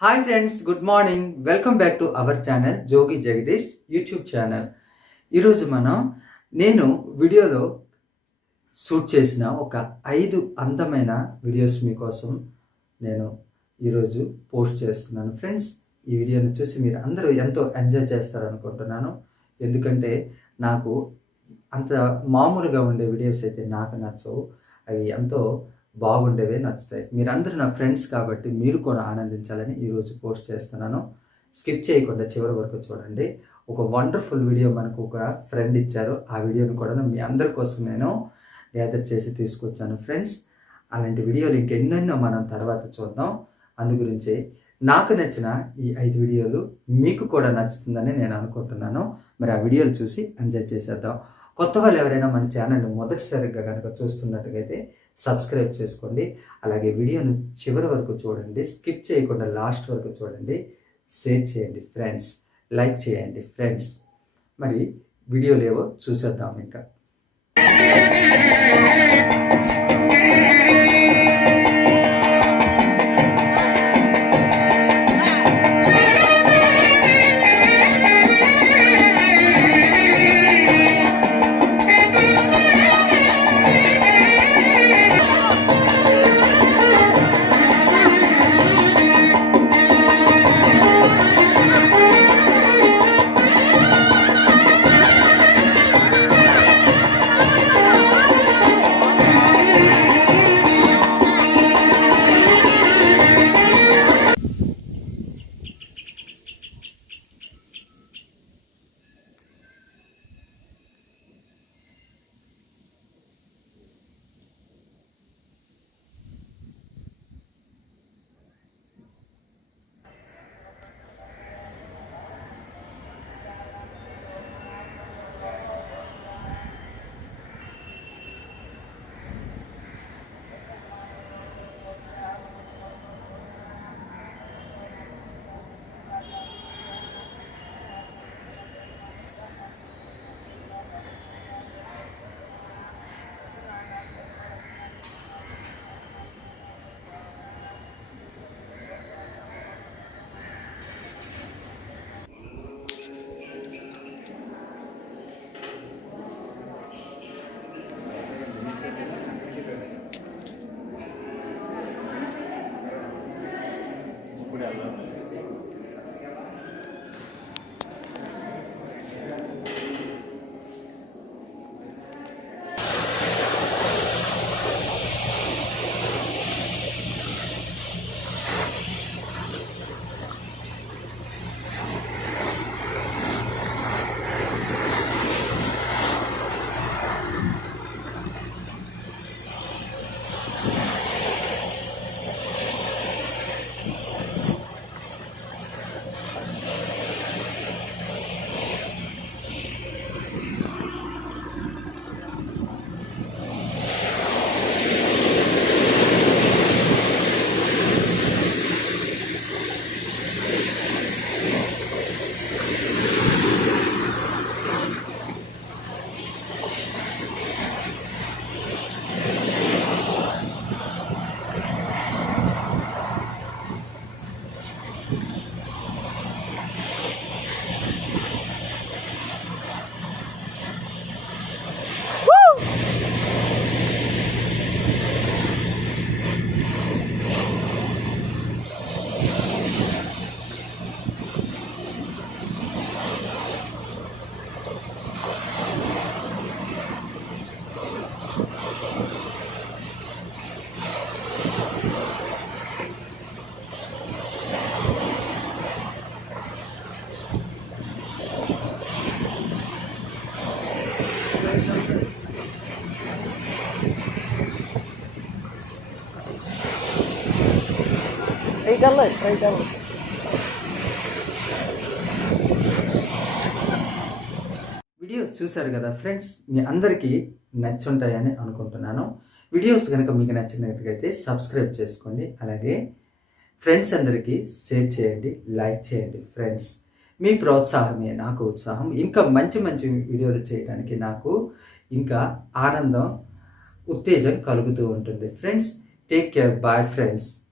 Hi friends, good morning. Welcome back to our channel Jogi Jagadish YouTube channel. ఈరోజు నేను వీడియోలో shoot చేసిన ఒక 5 అందమైన వీడియోస్ మీకోసం నేను ఈరోజు పోస్ట్ చేస్తున్నాను. ఫ్రెండ్స్, ఈ వీడియోని చూసి మీరు అందరూ ఎంతో ఎంజాయ్ చేస్తారనుకుంటున్నాను. ఎందుకంటే నాకు అంత మామూలుగా ఉండే వీడియోస్ అయితే నాకు నచ్చవు. అవి ఎంతో బాగుండేవే నచ్చుతాయి. మీరందరూ నా ఫ్రెండ్స్ కాబట్టి మీరు కూడా ఆనందించాలని ఈరోజు పోస్ట్ చేస్తున్నాను. స్కిప్ చేయకుండా చివరి వరకు చూడండి. ఒక వండర్ఫుల్ వీడియో మనకు ఒక ఫ్రెండ్ ఇచ్చారు. ఆ వీడియోని కూడా మీ అందరి కోసం నేను గ్యాదర్ చేసి తీసుకొచ్చాను. ఫ్రెండ్స్, అలాంటి వీడియోలు ఇంకెన్నెన్నో మనం తర్వాత చూద్దాం. అందు గురించి నాకు నచ్చిన ఈ 5 వీడియోలు మీకు కూడా నచ్చుతుందని నేను అనుకుంటున్నాను. మరి ఆ వీడియోలు చూసి ఎంజాయ్ చేసేద్దాం. కొత్త వాళ్ళు ఎవరైనా మన ఛానల్ని మొదటిసారిగా కనుక చూస్తున్నట్టుగైతే సబ్స్క్రైబ్ చేసుకోండి. అలాగే వీడియోను చివరి వరకు చూడండి, స్కిప్ చేయకుండా లాస్ట్ వరకు చూడండి. షేర్ చేయండి ఫ్రెండ్స్, లైక్ చేయండి ఫ్రెండ్స్. మరి వీడియోలు ఏవో చూసేద్దాం. ఇంకా స్ట్రైట్ వీడియోస్ చూశారు కదా ఫ్రెండ్స్, మీ అందరికీ నచ్చుంటాయని అనుకుంటున్నాను. వీడియోస్ కనుక మీకు నచ్చినట్టుగైతే సబ్స్క్రైబ్ చేసుకోండి. అలాగే ఫ్రెండ్స్ అందరికీ షేర్ చేయండి, లైక్ చేయండి. ఫ్రెండ్స్, మీ ప్రోత్సాహమే నాకు ఉత్సాహం. ఇంకా మంచి మంచి వీడియోలు చేయడానికి నాకు ఇంకా ఆనందం, ఉత్తేజం కలుగుతూ ఉంటుంది. Friends, take care. Bye friends.